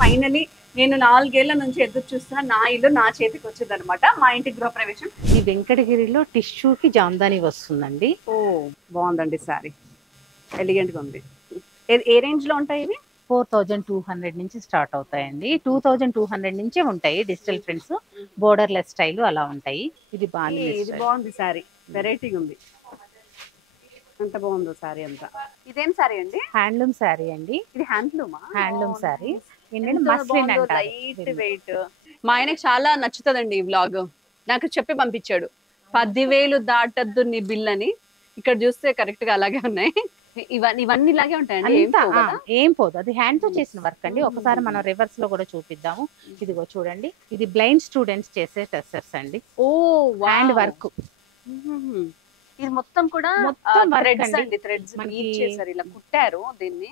Finally నేను 4 ఏళ్ల నుంచి ఎదురు చూస్తున్న నా ఇల్లు నా చేతికి వచ్చింది అనమాట. మా ఇంటి గృహప్రవేశం. ఈ వెంకటగిరిలో టిష్యూకి జామ్దాని వస్తుందండి. ఓ బాగుందండి సారీ, ఎలిగెంట్ గా ఉంది. ఏ రేంజ్ లో ఉంటాయి ఇవి? 4200 నుంచి స్టార్ట్ అవుతాయండి. 2200 నుంచే ఉంటాయి digital prints, border less style అలా ఉంటాయి. ఇది బాగా ఇది బాగుంది సారీ, వెరైటీగా ఉంది. ఎంత బాగుందో సారీ అంతా. ఇదేం సారీ అండి? హ్యాండ్లూమ్ సారీ అండి. ఇది హ్యాండ్లూమా? Handloom sari, light weight. మా ఆయనకు చాలా నచ్చుతుందండి ఈ వ్లాగ్. నాకు చెప్పి పంపించాడు 10,000 దాటద్దు నీ బిల్ అని. ఇక్కడ చూస్తే కరెక్ట్ గా అలాగే ఉన్నాయి. ఇవన్నీ ఇలాగే ఉంటాయండి? ఏం పోదు, అది హ్యాండ్ తో చేసిన వర్క్ అండి. ఒకసారి మనం రివర్స్ లో కూడా చూపిద్దాము. ఇదిగో చూడండి, ఇది బ్లైండ్ స్టూడెంట్స్ చేసే డ్రెస్సెస్ అండి. ఓ హ్యాండ్ వర్క్. ఇది మొత్తం కూడా థ్రెడ్స్ అండి. థ్రెడ్స్ చేశారు, ఇలా కుట్టారు దీన్ని.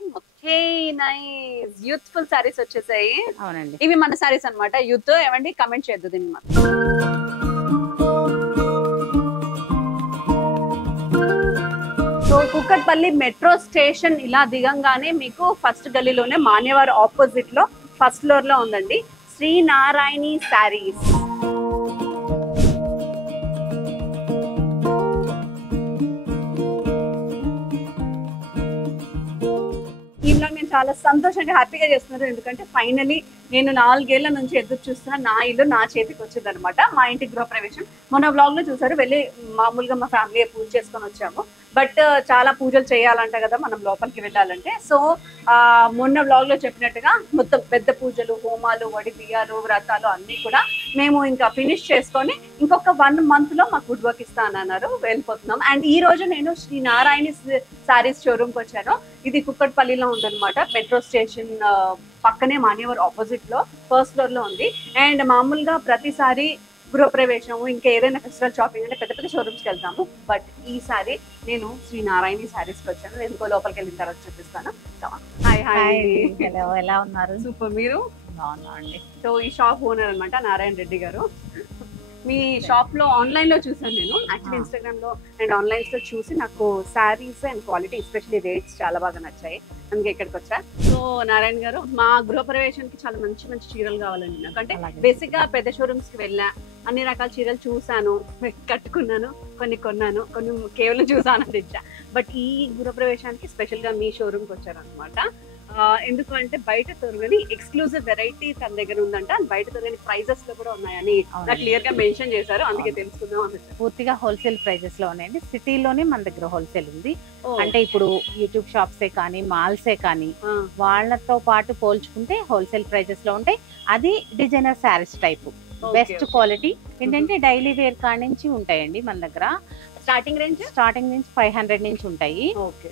నైస్ యూత్ఫుల్ సారీస్ వచ్చేసాయి. అవునండి, ఇవి మన సారీస్ అన్నమాట. యూత్ ఏమండి కమెంట్ చేయొద్దు దీన్ని మాత్రం. సో కుక్కట్పల్లి మెట్రో స్టేషన్ ఇలా దిగంగానే మీకు ఫస్ట్ గల్లీలోనే మాన్యవారి ఆపోజిట్ లో ఫస్ట్ ఫ్లోర్ లో ఉందండి శ్రీ నారాయణి సారీస్. ఈ వ్లాగ్ నేను చాలా సంతోషంగా హ్యాపీగా చేస్తున్నారు. ఎందుకంటే ఫైనలీ నేను 4 ఏళ్ల నుంచి ఎదురు చూస్తున్న నా ఇల్లు నా చేతికి వచ్చింది అనమాట. మా ఇంటి గృహప్రవేశం మొన్న వ్లాగ్ లో చూసారు. వెళ్ళి మామూలుగా మా ఫ్యామిలీ పూజ చేసుకొని వచ్చాము. బట్ చాలా పూజలు చేయాలంట కదా మనం లోపలికి వెళ్ళాలంటే. సో మొన్న వ్లాగ్ లో చెప్పినట్టుగా మొత్తం పెద్ద పూజలు, హోమాలు, వడి బియ్యాలు, వ్రతాలు అన్ని కూడా మేము ఇంకా ఫినిష్ చేసుకొని ఇంకొక 1 month లో మాకు వుడ్ వర్క్ ఇస్తానన్నారు. వెళ్ళిపోతున్నాం. అండ్ ఈ రోజు నేను శ్రీ నారాయణి సారీస్ షోరూమ్ కి వచ్చాను. ఇది కుక్కట్పల్లిలో ఉందన్నమాట. మెట్రో స్టేషన్ పక్కనే మాన్యవర్ ఆపోజిట్ లో ఫస్ట్ ఫ్లోర్ లో ఉంది. అండ్ మామూలుగా ప్రతిసారి గృహప్రవేశము ఇంకా ఏదైనా ఫెస్టివల్ షాపింగ్ అంటే పెద్ద పెద్ద షోరూమ్స్కి వెళ్తాము. బట్ ఈసారి నేను శ్రీ నారాయణి సారీస్కి వచ్చాను. ఎందుకో లోపలికి వెళ్ళిన తర్వాత చూపిస్తాను. హాయ్ హాయ్, ఎలా ఉన్నారు? సూపర్. మీరు? బాగున్నా అండి. సో ఈ షాప్ ఓనర్ అనమాట నారాయణ రెడ్డి గారు. మీ షాప్ లో ఆన్లైన్ లో చూసాను నేను. యాక్చువల్లీ ఇన్స్టాగ్రామ్ లో అండ్ ఆన్లైన్స్ లో చూసి నాకు saris and quality especially rates చాలా బాగా నచ్చాయి. అందుకే ఇక్కడికి వచ్చా. సో నారాయణ గారు, మా గృహప్రవేశానికి చాలా మంచి మంచి చీరలు కావాలండి నాకు. అంటే బేసిక్ గా పెద్ద షోరూమ్స్ కి వెళ్ళా, అన్ని రకాల చీరలు చూసాను, కట్టుకున్నాను, కొన్ని కొన్నాను, కొన్ని కేవలం చూసాను తెచ్చా. బట్ ఈ గృహప్రవేశానికి స్పెషల్ గా మీ షోరూమ్ కి వచ్చారనమాట. ఎందుకు అంటే బయట దొరకని ఎక్స్క్లూజివ్ వెరైటీ తన దగ్గర ఉందంట. బయట దొరకని ప్రైజెస్ లో కూడా ఉన్నాయని క్లియర్ గా మెన్షన్ చేశారు. అందుకే తెలుసుకుందాం అన్నట్టు. పూర్తిగా హోల్సేల్ ప్రైజెస్ లో ఉన్నాయండి. సిటీలోనే మన దగ్గర హోల్సేల్ ఉంది. అంటే ఇప్పుడు యూట్యూబ్ షాప్సే కానీ మాల్సే కానీ వాళ్ళతో పాటు పోల్చుకుంటే హోల్సేల్ ప్రైజెస్ లో ఉంటాయి. అది designer saris type best quality. ఏంటంటే డైలీ వేర్ కాడి నుంచి ఉంటాయండి మన దగ్గర. స్టార్టింగ్ నుంచి 500 నుంచి ఉంటాయి.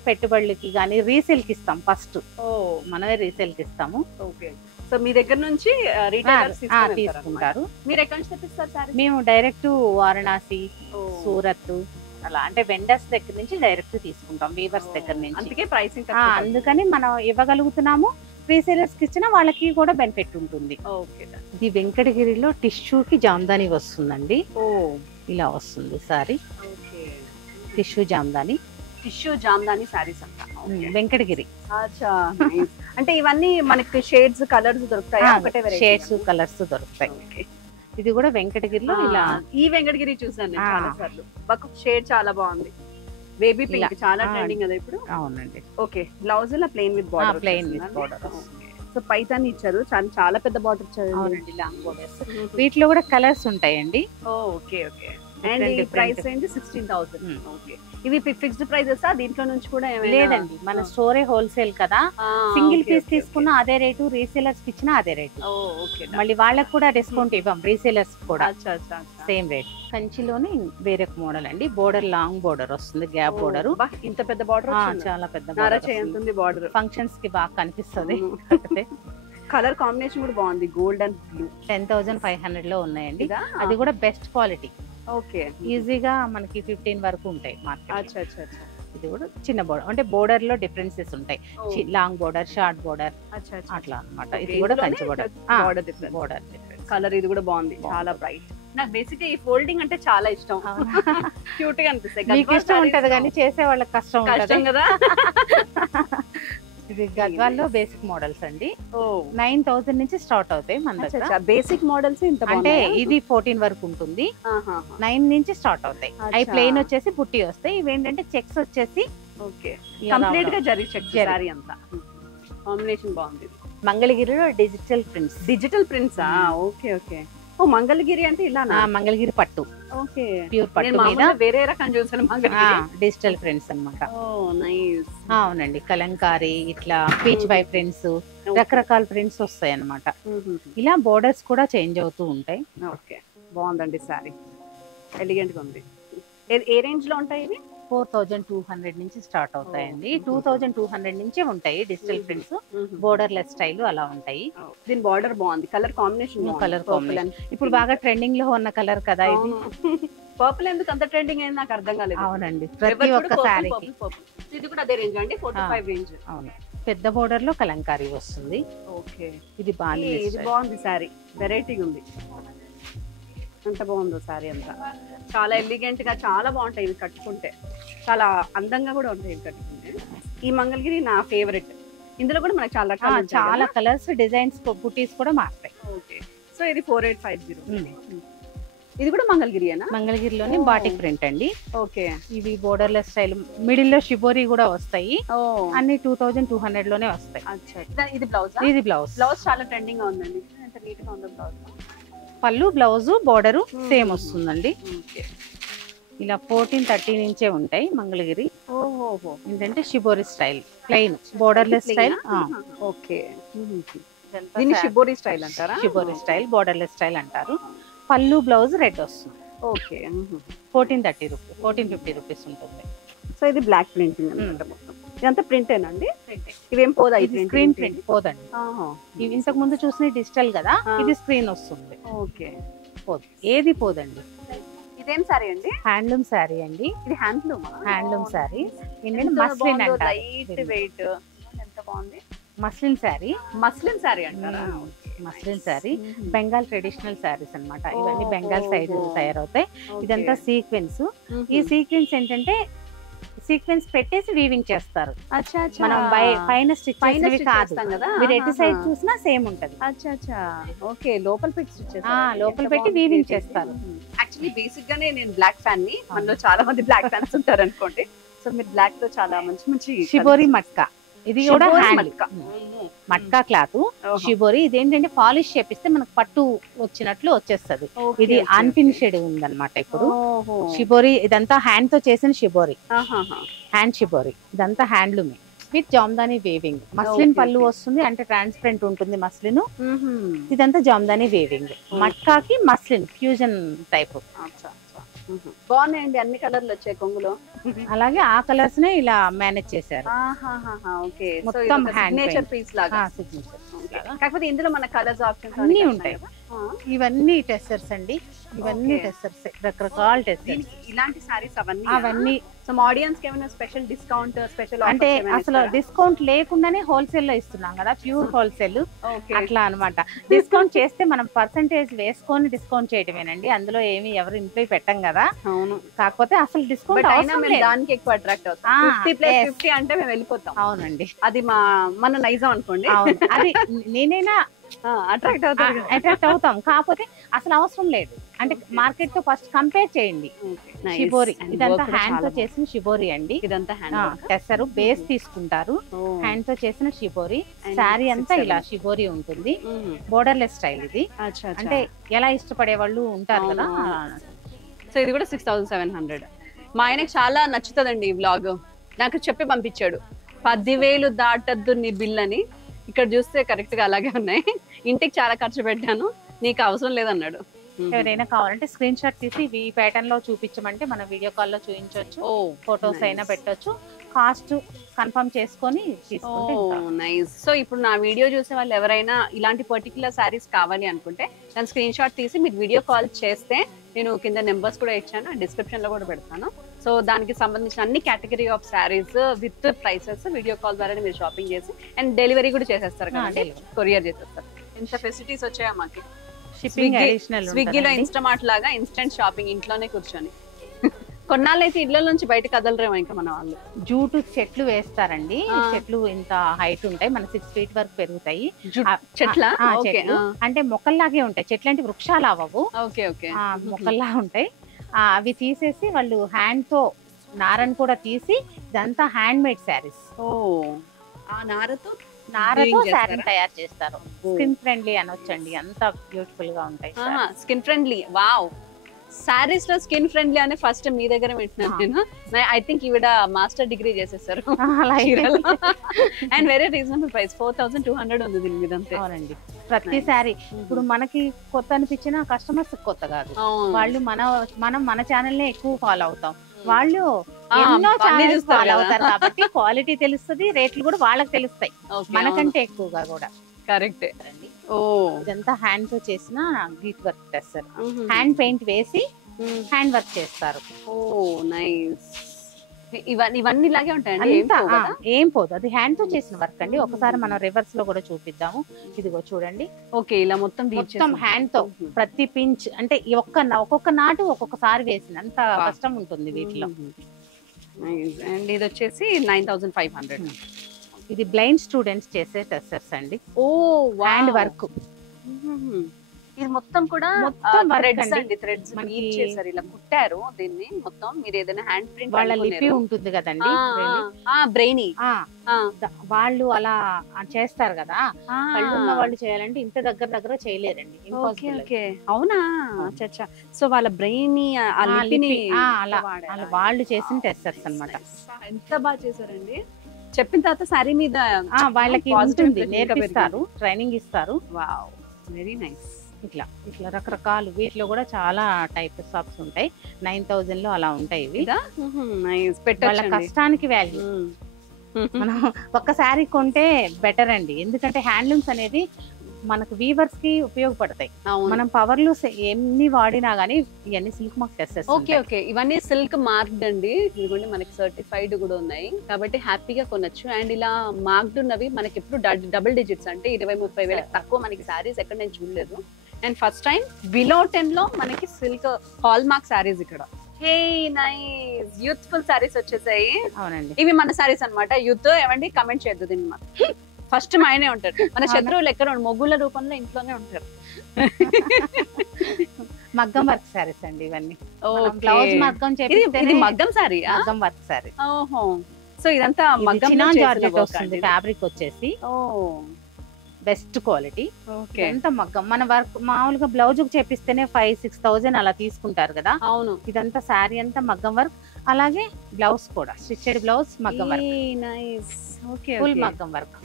పెట్టుబడులకి కానీ రీసేల్ కి ఇస్తాం. ఫస్ట్ మనమే రీసేల్ కి ఇస్తాము. సో మీ దగ్గర నుంచి తీసుకుంటారు. మీరు ఎక్కడి నుంచి తెప్పిస్తారు సార్? మేము డైరెక్ట్ వారణాసి, సూరత్ అలా అంటే వెండర్స్ దగ్గర నుంచి డైరెక్ట్ తీసుకుంటాం, వీవర్స్ దగ్గర నుంచి. అందుకే ప్రైసింగ్ అందుకని మనం ఇవ్వగలుగుతున్నాము. రీసేలర్స్ కి ఇచ్చిన వాళ్ళకి కూడా బెనిఫిట్ ఉంటుంది. ఇది వెంకటగిరిలో టిష్యూకి జామ్దాని వస్తుందండి. ఇలా వస్తుంది sorry. Tissue Jamdani, tissue Jamdani saris అంట వెంకటగిరి. అంటే ఇవన్నీ మనకి షేడ్స్ కలర్స్ దొరుకుతాయి? షేడ్స్ కలర్స్ దొరుకుతాయి. ఇది కూడా వెంకటగిరిలో ఇలా. ఈ వెంకటగిరి చూసాను చాలా సార్లు. షేడ్ చాలా బాగుంది. బేబీ పింక్ చాలా ట్రెండింగ్ కదా ఇప్పుడు. అవునండి. ఓకే, బ్లౌజ్ ఇలా plain with border. Plain with border. So Python ఇచ్చారు, చాలా పెద్ద బార్డర్ ఇచ్చారు. అవునండి, లాంగ్ బార్డర్స్. వీటిలో కూడా కలర్స్ ఉంటాయండి. Okay okay. అండ్ ఈ ప్రైస్ రేంజ్ 16,000. ఓకే. ఇవి ఫిక్స్డ్ ప్రైజెస్ దీంట్లో నుంచి కూడా లేదండి? మన స్టోరే హోల్సేల్ కదా. సింగిల్ పీస్ తీసుకున్నా అదే రేటు, రీసేలర్స్ కి ఇచ్చినా అదే రేటు. మళ్ళీ వాళ్ళకి కూడా డిస్కౌంట్ ఇవ్వం, రీసేలర్స్ కూడా సేమ్ రేట్. కంచిలోనే వేరే మోడల్ అండి. బోర్డర్ లాంగ్ బోర్డర్ వస్తుంది, గ్యాప్ బోర్డర్. ఇంత పెద్ద బార్డర్, చాలా పెద్ద బార్డర్. ఫంక్షన్స్ కి బాగా కనిపిస్తుంది. కలర్ కాంబినేషన్ కూడా బాగుంది, గోల్డ్ అండ్ బ్లూ. 10,500 లో ఉన్నాయండి. అది కూడా బెస్ట్ క్వాలిటీ. ఓకే, ఈజీగా మనకి 15 వరకు ఉంటాయి మార్కెట్. ఇది కూడా చిన్న బోర్డర్, అంటే బోర్డర్ లో డిఫరెన్సెస్ ఉంటాయి. లాంగ్ బోర్డర్, షార్ట్ బోర్డర్ అట్లా అన్నమాట. ఇది కూడా కంచి బోర్డర్. కలర్ ఇది కూడా బాగుంది, చాలా బ్రైట్. నాకు బేసిక్ ఈ ఫోల్డింగ్ అంటే చాలా ఇష్టం. క్యూట్ గా అనిపిస్తాయి. మీకు ఇష్టం ఉంటది కానీ చేసే వాళ్ళకి కష్టం కష్టం కదా. ఇది గద్వాల్లో బేసిక్ మోడల్స్ అండి. 9,000 నుంచి స్టార్ట్ అవుతాయి మన దగ్గర. బేసిక్ మోడల్స్ అంటే ఇది 14 వరకు ఉంటుంది. 9 నుంచి స్టార్ట్ అవుతాయి. అవి ప్లెయిన్ వచ్చేసి పుట్టి వస్తాయి. ఇవేంటంటే చెక్స్ వచ్చేసి కంప్లీట్ గా జరీ చెక్ సారీ అంతా. కాంబినేషన్ బాగుంది. మంగళగిరిలో digital prints. Digital prints. Okay okay. ఓ మంగళగిరి అంటే ఇలా. మంగళగిరి పట్టు. ఓకే. ప్యూర్ పట్టు మీద వేరే రకం చూసాను. మంగళగిరి డిజిటల్ ప్రింట్స్ అన్నమాట. ఓ నైస్. అవునండి. కలంకారీ ఇట్లా పీచ్ బై ప్రింట్స్ రకరకాల ప్రింట్స్ వస్తాయి అన్నమాట. ఇలా బోర్డర్స్ కూడా చేంజ్ అవుతూ ఉంటాయి. ఓకే బాగుందండి సారీ. ఎలిగెంట్ గా ఉంది. ఏ రేంజ్ లో ఉంటాయి ఇవి? 4,200 నుంచి స్టార్ట్ అవుతాయండి. 2,200 నుంచే ఉంటాయి digital prints. Border less style అలా ఉంటాయి. దీని బార్డర్ బాగుంది. Colour combination. కలర్ కాంబినేషన్ ఇప్పుడు బాగా ట్రెండింగ్ లో ఉన్న కలర్ కదా ఇది. పర్పుల్ ఎందుకు అంత ట్రెండింగ్ అయింది నాకు అర్థం కాలేదు. అవునండి. ప్రతి ఒక్క సారీకి. ఇది కూడా అదే రేంజ్ అండి. 45 రేంజ్. అవును. పెద్ద బోర్డర్ లో కలంకారీ వస్తుంది. ఓకే. ఇది బాగుంది. ఇది బాగుంది సారీ. వెరైటీగా ఉంది. ఎంత బాగుందో సారీ అంతా. చాలా ఎలిగెంట్ గా చాలా బాగుంటాయి ఇవి కట్టుకుంటే. చాలా అందంగా కూడా ఉంటాయి ఇవి కట్టుకుంటే. ఈ మంగళగిరి నా ఫేవరెట్. ఇందులో కూడా మనకి చాలా రకాలు చాలా కలర్స్ డిజైన్స్ బుటీస్ కూడా మారుతాయి. ఓకే. సో ఇది 4850. ఇది కూడా మంగళగిరియేనా? మంగళగిరిలోనే బాటిక్ ప్రింట్ అండి. ఓకే. ఇవి బోర్డర్ లెస్ స్టైల్. మిడిల్ లో షిబోరి కూడా వస్తాయి. అన్ని 2,200 లోనే వస్తాయి. ఇది బ్లౌజ్. ఇది బ్లౌజ్. బ్లౌజ్ చాలా ట్రెండింగ్ గా ఉందండి. ఎంత నీట్ గా ఉందో బ్లౌజ్. పళ్ళు బ్లౌజ్ బోర్డర్ సేమ్ వస్తుందండి. ఇలా 1430 నుంచే ఉంటాయి మంగళగిరి. ఏంటంటే shibori style plain border less style. Okay. దీన్ని షిబోరి స్టైల్ అంటారా? Shibori style border less style అంటారు. పళ్ళు బ్లౌజ్ రెడ్ వస్తుంది. ఓకే. 1430 రూపీస్ 1450 రూపీస్ ఉంటుంది. సో ఇది బ్లాక్ ప్రింటింగ్ అన్నమాట మొత్తం. ఇదంతా ప్రింటేనండి? ఇవేం పోదా? స్క్రీన్ ప్రింట్ పోదండి. ఇవి ఇంతకు ముందు చూసిన డిజిటల్ కదా, ఇది స్క్రీన్ వస్తుంది. ఓకే. పోదు, ఏది పోదండి. ఇదేం సారీ అండి? హ్యాండ్లూమ్ సారీ అండి. ఇది హ్యాండ్లూమ్. Handloom sorry. ఏంటంటే మస్లిన్ అంటారు. Light weight. ఎంత బాగుంది. Muslin sorry. మస్లిన్ సారీ అంటారా? Muslin sorry. Bengal traditional saris అన్నమాట. ఇవన్నీ బెంగాల్ సైడ్ తయారవుతాయి. ఇదంతా సీక్వెన్స్. ఈ సీక్వెన్స్ ఏంటంటే సీక్వెన్స్ పెట్టేసి వీవింగ్ చేస్తారు. మనం పైన స్టిచ్ చేసినవి కాదు. మీరు ఎటు సైడ్ చూసినా సేమ్ ఉంటది. ఓకే. లోపల పెట్టి స్టిచ్ చేస్తారు. లోపల పెట్టి వీవింగ్ చేస్తారు. యాక్చువల్లీ బేసిక్ గానే నేను బ్లాక్ ఫ్యాన్ ని. మనలో చాలా మంది బ్లాక్ ఫ్యాన్స్ ఉంటారు అనుకోండి. సో మీరు బ్లాక్ తో చాలా మంచి మంచి షిబోరి మట్కా. ఇది కూడా మట్కా క్లాత్ షిబోరి. ఇదేంటంటే పాలిష్ చేపిస్తే మనకు పట్టు వచ్చినట్లు వచ్చేస్తుంది. ఇది అన్ఫినిషెడ్ ఉందన్నమాట. ఇప్పుడు షిబోరి ఇదంతా హ్యాండ్ తో చేసిన షిబోరి. Hand shibori. ఇదంతా హ్యాండ్లూమే విత్ జామ్దాని వేవింగ్. మస్లిన్ పళ్ళు వస్తుంది, అంటే ట్రాన్స్పరెంట్ ఉంటుంది మస్లిన్. ఇదంతా జామ్దాని వేవింగ్. మట్కాకి మస్లిన్ ఫ్యూజన్ టైప్. బాగున్నాయండి. అన్ని కలర్లు వచ్చాయి కొంగులో. అలాగే ఆ కలర్స్ నే ఇలా మేనేజ్ చేశారు. మొత్తం సిగ్నేచర్ పీస్ లాగా. కాకపోతే ఇందులో మన కలర్స్ ఆప్షన్స్ అన్ని ఉంటాయి. ఇవన్నీ టెస్టర్స్ అండి. ఇవన్నీ టెస్టర్స్, రకరకాల టెస్టర్స్. ఇలాంటి సారీస్ అవన్నీ. సో ఆడియన్స్ కి ఏమైనా స్పెషల్ డిస్కౌంట్ స్పెషల్ అంటే అసలు డిస్కౌంట్ లేకుండానే హోల్సేల్ లో ఇస్తున్నాం కదా, ప్యూర్ హోల్సేల్ అట్లా అన్నమాట. డిస్కౌంట్ చేస్తే మనం పర్సంటేజ్ వేసుకొని డిస్కౌంట్ చేయటమేనండి. అందులో ఏమి ఎవరు ఇంట్లో పెట్టం కదా. అవును. కాకపోతే అసలు డిస్కౌంట్ దానికి ఎక్కువ అట్రాక్ట్ అవుతాం. 50+50 అంటే మేము వెళ్ళిపోతాం. అవునండి. అది మన నైజం అనుకోండి. అది నేనైనా అట్రాక్ట్ అవుతాం. కాకపోతే అసలు అవసరం లేదు. అంటే మార్కెట్ తో ఫస్ట్ కంపేర్ చేయండి. షిబోరి ఇదంతా హ్యాండ్ తో చేసిన షిబోరి అండి. ఇదంతా టెస్సరు బేస్ తీసుకుంటారు. హ్యాండ్ తో చేసిన షిబోరి. శారీ అంతా ఇలా షిబోరి ఉంటుంది. బోర్డర్ లెస్ స్టైల్ ఇది. అంటే ఎలా ఇష్టపడే వాళ్ళు ఉంటారు కదా. సో ఇది కూడా 6700. మా ఆయనకు చాలా నచ్చుతుందండి ఈ వ్లాగ్. నాకు చెప్పి పంపించాడు, 10,000 దాటద్దు నీ బిల్ అని. ఇక్కడ చూస్తే కరెక్ట్ గా అలాగే ఉన్నాయి. ఇంటికి చాలా ఖర్చు పెట్టాను, నీకు అవసరం లేదన్నాడు. ఎవరైనా కావాలంటే స్క్రీన్ షాట్ తీసి ఈ ప్యాటర్న్ లో చూపించమంటే మన వీడియో కాల్ లో చూపించవచ్చు. ఫొటోస్ అయినా పెట్టొచ్చు. కాస్ట్ కన్ఫర్మ్ చేసుకొని తీసుకుంటే నైస్. సో ఇప్పుడు నా వీడియో చూసే వాళ్ళు ఎవరైనా ఇలాంటి పర్టికులర్ సారీస్ కావాలి అనుకుంటే దాని స్క్రీన్ షాట్ తీసి మీరు వీడియో కాల్ చేస్తే నేను కింద నెంబర్స్ కూడా ఇచ్చాను, డిస్క్రిప్షన్ లో కూడా పెడతాను. సో దానికి సంబంధించిన అన్ని category of saris with prices video call ద్వారా మీరు షాపింగ్ చేసి అండ్ డెలివరీ కూడా చేసేస్తారు కదా, కొరియర్ చేసేస్తారు. ఎంత ఫెసిలిటీస్ వచ్చాయా మాకి. షిప్పింగ్ అడిషనల్ స్విగ్గీలో ఇన్స్టామార్ట్ లాగా ఇన్స్టెంట్ షాపింగ్ ఇంట్లోనే కూర్చొని. కొన్నాళ్ళు అయితే ఇళ్ళ నుంచి బయట కదలరేమో ఇంకా మన వాళ్ళు. జూటు చెట్లు వేస్తారండి. చెట్లు ఇంత హైట్ ఉంటాయి, మన 6 feet వరకు పెరుగుతాయి. చెట్ల చెట్లు అంటే మొక్కల్లాగే ఉంటాయి. చెట్లు అంటే వృక్షాలు అవ్వవు, ఓకే మొక్కల్లా ఉంటాయి. అవి తీసేసి వాళ్ళు హ్యాండ్ తో నారని కూడా తీసి ఇదంతా హ్యాండ్ మేడ్ శారీస్. ఆ నారతో శారీ తయారు చేస్తారు. స్కిన్ ఫ్రెండ్లీ అనొచ్చండి, అంత బ్యూటిఫుల్ గా ఉంటాయి. Skin friendly, wow. సారీస్ లో స్కిన్ ఫ్రెండ్లీ అనే ఫస్ట్ మీ దగ్గర వింటున్నాను నేను. ఐ థింక్ ఈవిడ మాస్టర్ డిగ్రీ చేసేసారు. అండ్ వెరీ రీజనబుల్ ప్రైస్, 4200 ఉంది దీని మీద అంతే. అవునండి, ప్రతి సారీ ఇప్పుడు మనకి కొత్త అనిపించిన కస్టమర్స్ కొత్త కాదు, వాళ్ళు మనం మన ఛానల్ నే ఎక్కువ ఫాలో అవుతాం, వాళ్ళు ఎన్నో ఛానల్స్ ఫాలో అవుతారు కాబట్టి క్వాలిటీ తెలుస్తుంది, రేట్లు కూడా వాళ్ళకి తెలుస్తాయి మనకంటే ఎక్కువగా కూడా. కరెక్టే. ఇదంతా హ్యాండ్ తో చేసిన గీట్ వర్క్ చేస్తారు, హ్యాండ్ పెయింట్ వేసి హ్యాండ్ వర్క్ చేస్తారు. నైస్. ఇవన్నీ ఇలాగే ఉంటాయండి, ఏం పోదు, అది హ్యాండ్ తో చేసిన వర్క్ అండి. ఒకసారి మనం రివర్స్ లో కూడా చూపిద్దాము. ఇదిగో చూడండి. ఓకే, ఇలా మొత్తం హ్యాండ్ తో ప్రతి పించ్ అంటే ఒక్కొక్క నాటు ఒక్కొక్కసారి వేసిన అంత కష్టం ఉంటుంది వీటిలో. అండ్ ఇది వచ్చేసి 9500. ఇది బ్లైండ్ స్టూడెంట్స్ చేసే టెస్టర్స్ అండి. Hand work. ఇది మొత్తం కూడా థ్రెడ్స్ అండి, థ్రెడ్స్ చేశారు, ఇలా కుట్టారు దీన్ని మొత్తం. మీరు ఏదైనా హ్యాండ్ ప్రింట్ వాళ్ళ లిపి ఉంటుంది కదండి, బ్రెయినీ, వాళ్ళు అలా చేస్తారు కదా. కళ్ళున్న వాళ్ళు చేయాలంటే ఇంత దగ్గర చేయలేరండి. అవునా? అచ్చా. సో వాళ్ళ బ్రెయిన్ వాళ్ళు చేసిన టెస్టర్స్ అన్నమాట. ఎంత బాగా చేశారండి. చెప్పిన తర్వాత సారీ మీద వాళ్ళకి ఉంటుంది, నేర్పిస్తారు, ట్రైనింగ్ ఇస్తారు. Wow, very nice. ఇట్లా రకరకాలు, వీటిలో కూడా చాలా టైప్ షాప్స్ ఉంటాయి. 9000 లో అలా ఉంటాయి ఇవి. వాళ్ళ కష్టానికి వాల్యూ. మనం ఒక్క శారీ కొంటే బెటర్ అండి, ఎందుకంటే హ్యాండ్లూమ్స్ అనేది మనకు వీవర్స్ కి ఉపయోగపడతాయి. మనం పవర్ లూస్ ఎన్ని వాడినా గానీ ఇవన్నీ సిల్క్ మార్క్ టెస్టర్స్. ఓకే, ఇవన్నీ సిల్క్ మార్క్డ్ అండి. ఇదిగోండి మనకి సర్టిఫైడ్ కూడా ఉన్నాయి కాబట్టి హ్యాపీగా కొనొచ్చు. అండ్ ఇలా మార్క్డ్ ఉన్నవి మనకి ఎప్పుడు డబుల్ డిజిట్స్, అంటే 20-30 వేల తక్కువ మనకి శారీస్ ఎక్కడ నేను చూడలేదు. అండ్ ఫస్ట్ టైం బిలో 10 లో మనకి సిల్క్ హాల్ మార్క్ శారీస్ ఇక్కడ. హే నైస్, యూత్ఫుల్ శారీస్ వచ్చేసాయి. అవునండి, ఇవి మన శారీస్ అన్నమాట. యూత్ ఏమండి కమెంట్ చేయొద్దు దీన్ని మాత్రం. ఫస్ట్ మా ఆయనే ఉంటారు, మన శత్రువులు ఎక్కడ మొగ్గుల రూపంలో ఇంట్లోనే ఉంటారు. మగ్గం వర్క్ సారీస్ అండి ఇవన్నీ. బ్లౌజ్ మగ్గం చేపిస్తే ఇది మగ్గం సారీ, మగ్గం వర్క్ సారీ. ఓహో, సో ఇదంతా మగ్గం జార్జెట్ వస్తుంది. ఫ్యాబ్రిక్ వచ్చేసి బెస్ట్ క్వాలిటీ. ఎంత మగ్గం మన వర్క్ మామూలుగా బ్లౌజ్ చేపిస్తేనే 5-6,000 అలా తీసుకుంటారు కదా. అవును, ఇదంతా శారీ అంతా మగ్గం వర్క్. అలాగే బ్లౌజ్ కూడా స్టిచ్డ్ బ్లౌజ్ మగ్గం వర్క్. నైస్. ఫుల్ మగ్గం వర్క్.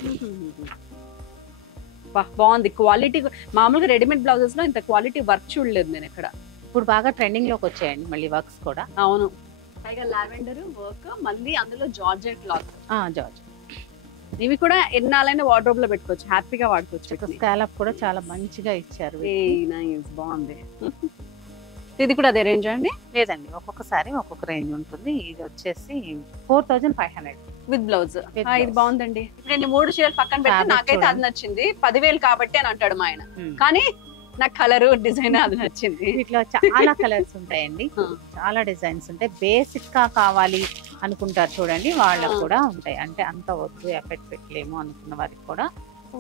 బాగుంది క్వాలిటీ. మామూలుగా రెడీమేడ్ బ్లౌజెస్ లో ఇంత క్వాలిటీ వర్క్ చూడలేదు నేను ఎక్కడ. ఇప్పుడు బాగా ట్రెండింగ్ లోకి వచ్చాయండి మళ్ళీ వర్క్స్ కూడా. అవును, పైగా లావెండర్ వర్క్, మళ్ళీ అందులో జార్జెట్ క్లాత్. జార్జెట్ ఇవి కూడా ఎన్నాలైనా వార్డ్రోబ్ లో పెట్టుకోవచ్చు, హ్యాపీగా వాడుకోవచ్చు. స్కాలప్ కూడా చాలా మంచిగా ఇచ్చారు. నైస్, బాగుంది. ఇది కూడా అదే రేంజ్ అండి? లేదండి, ఒక్కొక్కసారి ఒక్కొక్క రేంజ్ ఉంటుంది. ఇది వచ్చేసి 4500 విత్ బ్లౌజ్. ఇది బాగుందండి. నేను 3 చీరలు పక్కన పెట్టి నాకైతే అది నచ్చింది. 10,000 కాబట్టి అని అంటాడు మా ఆయన, కానీ నాకు కలర్ డిజైన్ అది నచ్చింది. వీటిలో చాలా కలర్స్ ఉంటాయండి, చాలా డిజైన్స్ ఉంటాయి. బేసిక్ గా కావాలి అనుకుంటారు చూడండి, వాళ్ళకు కూడా ఉంటాయి. అంటే అంత వద్దు, ఎఫెక్ట్ పెట్టలేము అనుకున్న వారికి కూడా.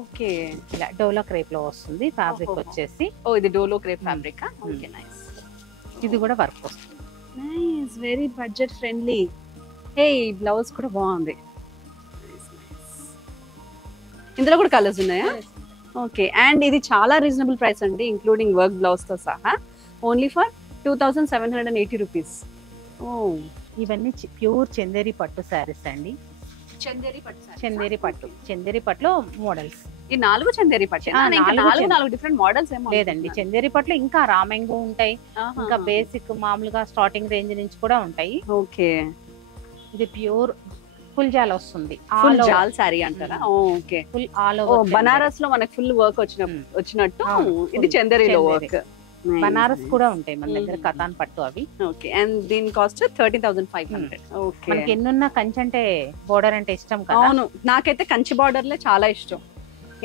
ఓకే, ఇలా డోలో క్రేప్ లో వస్తుంది ఫ్యాబ్రిక్ వచ్చేసి. ఇది డోలో క్రేప్ ఫ్యాబ్రిక్. Okay, nice. ఇది కూడా వర్క్ వస్తుంది. Nice, very budget friendly. Hey, blouse కూడా బాగుంది. ఇందులో కూడా కలర్స్ ఉన్నాయా? ఓకే, అండ్ ఇది చాలా రీజనబుల్ ప్రైస్ అండి, ఇంక్లూడింగ్ వర్క్ బ్లౌజ్ తో సహా. Only for 2780 rupees. ఇవన్నీ ప్యూర్ చందేరి పట్టు శారీస్ అండి. చందేరి పట్టులో మోడల్స్. ఈ 4 చందేరి పట్టు, 4 డిఫరెంట్ మోడల్స్ ఏమో లేదండి. చందేరి పట్టులో ఇంకా రామెంగో ఉంటాయి, ఇంకా బేసిక్ మామూలుగా స్టార్టింగ్ రేంజ్ నుంచి కూడా ఉంటాయి. ఓకే, ఇది ప్యూర్ ఫుల్ జాల్ వస్తుంది. ఫుల్ జాల్ సారీ అంటారా? Okay, full all over. Banaras లో మనకి ఫుల్ వర్క్ వచ్చినట్టు ఇది చందేరిలో వర్క్. బనారస్ కూడా ఉంటాయి మన దగ్గర, కథాన్ పట్టు అవి. ఓకే, అండ్ దీని కాస్ట్ 13,500. ఓకే, మనకి ఎన్నున్న కంచి అంటే బోర్డర్ అంటే ఇష్టం కదా. అవును, నాకైతే కంచి బార్డర్లే చాలా ఇష్టం,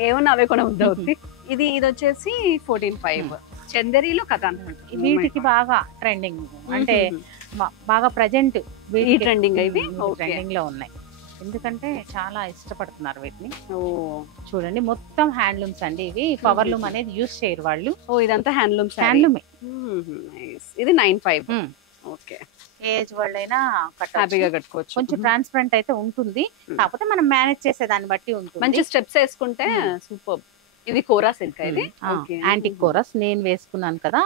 ఏమన్నా అవే కూడా అవుతుంది. ఇది వచ్చేసి 14,500. చందేరీలో కదా వీటికి బాగా ట్రెండింగ్, అంటే బాగా ప్రజెంట్ ఈ ట్రెండింగ్ ఇవి ట్రెండింగ్ లో ఉన్నాయి, ఎందుకంటే చాలా ఇష్టపడుతున్నారు వీటిని. చూడండి మొత్తం హ్యాండ్లూమ్స్ అండి ఇవి, పవర్ లూమ్ అనేది యూజ్ చేయరు వాళ్ళు. ఇదంతా హ్యాండ్లూమ్స్. హ్యాండ్లూమే. ఇది 95. ఓకే, ఏజ్ వాళ్ళైనా హ్యాపీగా కట్టుకోవచ్చు. కొంచెం ట్రాన్స్పరెంట్ అయితే ఉంటుంది, కాకపోతే మనం మేనేజ్ చేసే దాన్ని బట్టి ఉంటుంది. మంచి స్టెప్స్ వేసుకుంటే సూపర్. ఇది కోరా సిల్క్, ఇది యాంటిక్ కోరస్ నేను వేసుకున్నాను కదా,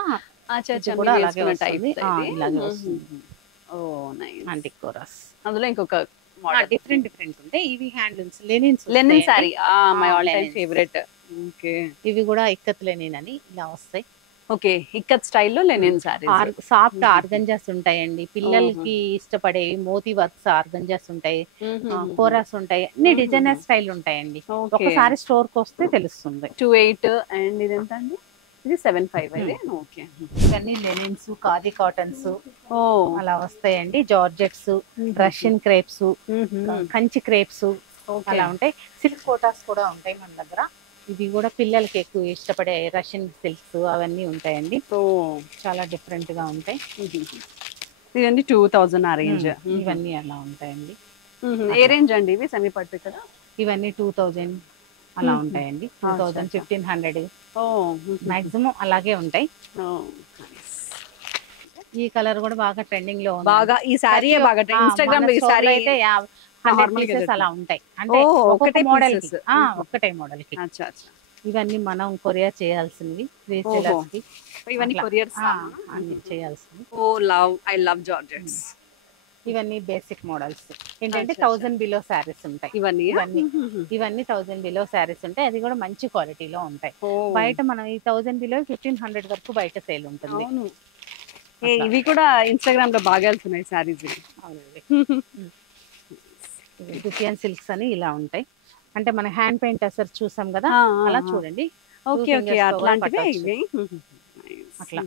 కూడా అలాగే వస్తుంది. యాంటిక్ కోరస్. అందులో ఇంకొక డిఫరెంట్ ఉంటాయి ఇవి handlooms. Linen sari my all time favourite. Okay, ఇవి కూడా ఇక్కత్ లెనిన్ అని ఇలా వస్తాయి. ఓకే, ఇక్కత్ స్టైల్లో లెనిన్ సారీ. సాఫ్ట్ ఆర్గంజాస్ ఉంటాయండి, పిల్లలకి ఇష్టపడేవి. మోతీ వర్క్స్ ఆర్గంజాస్ ఉంటాయి, కోరాస్ ఉంటాయి, అన్ని డిజైనర్ స్టైల్ ఉంటాయండి. ఒకసారి స్టోర్ కి వస్తే తెలుస్తుంది. 28 అండ్ ఇది ఎంత అండి? ఇది 75. ఇది ఓకే. ఇవన్నీ లెనిన్స్, ఖాదీ కాటన్స్ అలా వస్తాయండి. Georgettes, Russian crepes, Kanchi crepes అలా ఉంటాయి. సిల్క్ కోటాస్ కూడా ఉంటాయి మన దగ్గర. ఇవి కూడా పిల్లలకి ఎక్కువ ఇష్టపడే రష్యన్ సిల్క్స్ అవన్నీ ఉంటాయండి. చాలా డిఫరెంట్ గా ఉంటాయి. ఇవన్నీ 2000 ఆ రేంజ్. ఇవన్నీ అలా ఉంటాయండి. ఏ రేంజ్ అండి ఇవి? సెమీ పట్టు కదా. ఇవన్నీ 2000 అలా ఉంటాయండి. 2000, 1500 మాక్సిమం అలాగే ఉంటాయి. ఈ కలర్ కూడా బాగా ట్రెండింగ్ లో ఉంది. బాగా ఈ సారీ బాగా ఇన్‌స్టాగ్రామ్ లో ఈ సారీ అయితే 100 పీసెస్ అలా ఉంటాయి. అంటే ఒక్కటే మోడల్ కి ఒక్కటే మోడల్ కి. అచ్చా అచ్చా. ఇవన్నీ మనం కొరియర్ చేయాల్సినవి, రీసేలర్స్ కి. ఇవన్నీ కొరియర్స్ అన్ని చేయాల్సినవి. I love georgettes. ఇవన్నీ బేసిక్ మోడల్స్ ఏంటంటే 1000 బిలో సారీస్ ఉంటాయి. ఇవన్నీ 1000 బిలో సారీస్ ఉంటాయి. అది కూడా మంచి క్వాలిటీలో ఉంటాయి. బయట మనం ఈ 1000 బిలో 1500 వరకు బయట సేల్ ఉంటుంది. ఇవి కూడా ఇన్‌స్టాగ్రామ్ లో బాగా వెళ్తున్నాయి సారీస్. దుపియన్ సిల్క్స్ అని ఇలా ఉంటాయి. అంటే మన హ్యాండ్ పెయింట్ అసలు చూసాం కదా, అలా చూడండి. ఓకే ఓకే, అట్లాంటివే ఇవి. అట్లా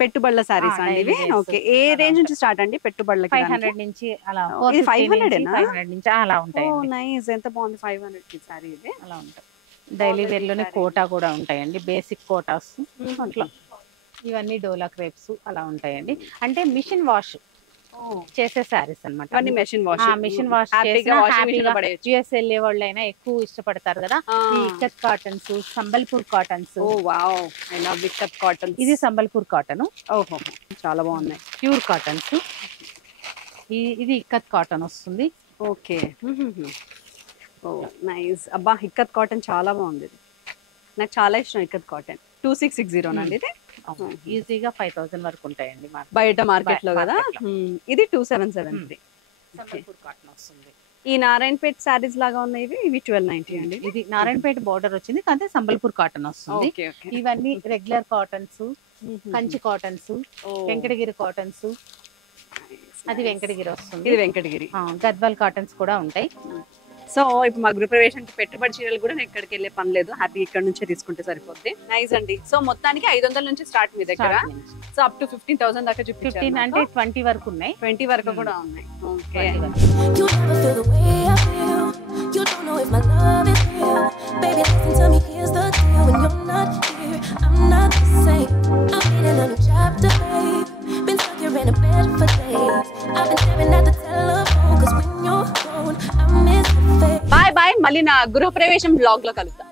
పెట్టుబడుల సారీస్ అండి ఇవి. ఓకే, ఏ రేంజ్ నుంచి స్టార్ట్ అండి పెట్టుబడులకి? 500 నుంచి అలా. ఇది 500 నుంచి అలా ఉంటాయి. ఓ నైస్, ఎంత బాగుంది. 500 కి సారీ ఇది. అలా ఉంటాయి. డైలీ వేర్ లోనే కోటా కూడా ఉంటాయండి, బేసిక్ కోటాస్ అట్లా. ఇవన్నీ డోలా క్రేప్స్ అలా ఉంటాయండి. అంటే మిషన్ వాష్ చేసే సారీస్ అన్నమాట. మిషన్ వాష్ యుఎస్ వెళ్ళే వాళ్ళైనా ఎక్కువ ఇష్టపడతారు కదా. ఈ ఇక్కత్ కాటన్స్, సంబల్పూర్ కాటన్స్. ఇది సంబల్పూర్ కాటన్. ఓహో, చాలా బాగున్నాయి. Pure cottons. ఇది ఇక్కత్ కాటన్ వస్తుంది. ఓకే, ఓ నైస్. అబ్బా, ఇక్కత్ కాటన్ చాలా బాగుంది. నాకు చాలా ఇష్టం ఇక్కత్ కాటన్. 2660 అండి ఇది. ఈజీగా 5000 వరకు ఉంటాయండి బయట మార్కెట్ లో కదా. ఇది 277. సంబల్పూర్ కాటన్ వస్తుంది. ఈ నారాయణపేట సారీస్ లాగా ఉన్నాయి ఇవి. 1290 అండి. ఇది నారాయణపేట బోర్డర్ వచ్చింది, కానీ సంబల్పూర్ కాటన్ వస్తుంది. ఇవన్నీ regular cottons, Kanchi cottons, Venkatagiri cottons. అది వెంకటగిరి వస్తుంది. ఇది వెంకటగిరి. గద్వాల్ కాటన్స్ కూడా ఉంటాయి. సో ఇప్పుడు మా గృహప్రవేశానికి పెట్టుబడి చీరలు కూడా నేను ఇక్కడికి వెళ్ళే పని లేదు, హ్యాపీ ఇక్కడ నుంచే తీసుకుంటే సరిపోద్ది. నైస్ అండి. సో మొత్తానికి 500 నుంచి స్టార్ట్ మీ దగ్గర. సో అప్ టు 15,000 దాకా చూపించారు. 15 అంటే 20 వరకు ఉన్నాయి. 20 వరకు కూడా ఉన్నాయి. ఓకే. Bye bye. మళ్ళీ నా గృహప్రవేశం బ్లాగ్ లో కలుద్దాం.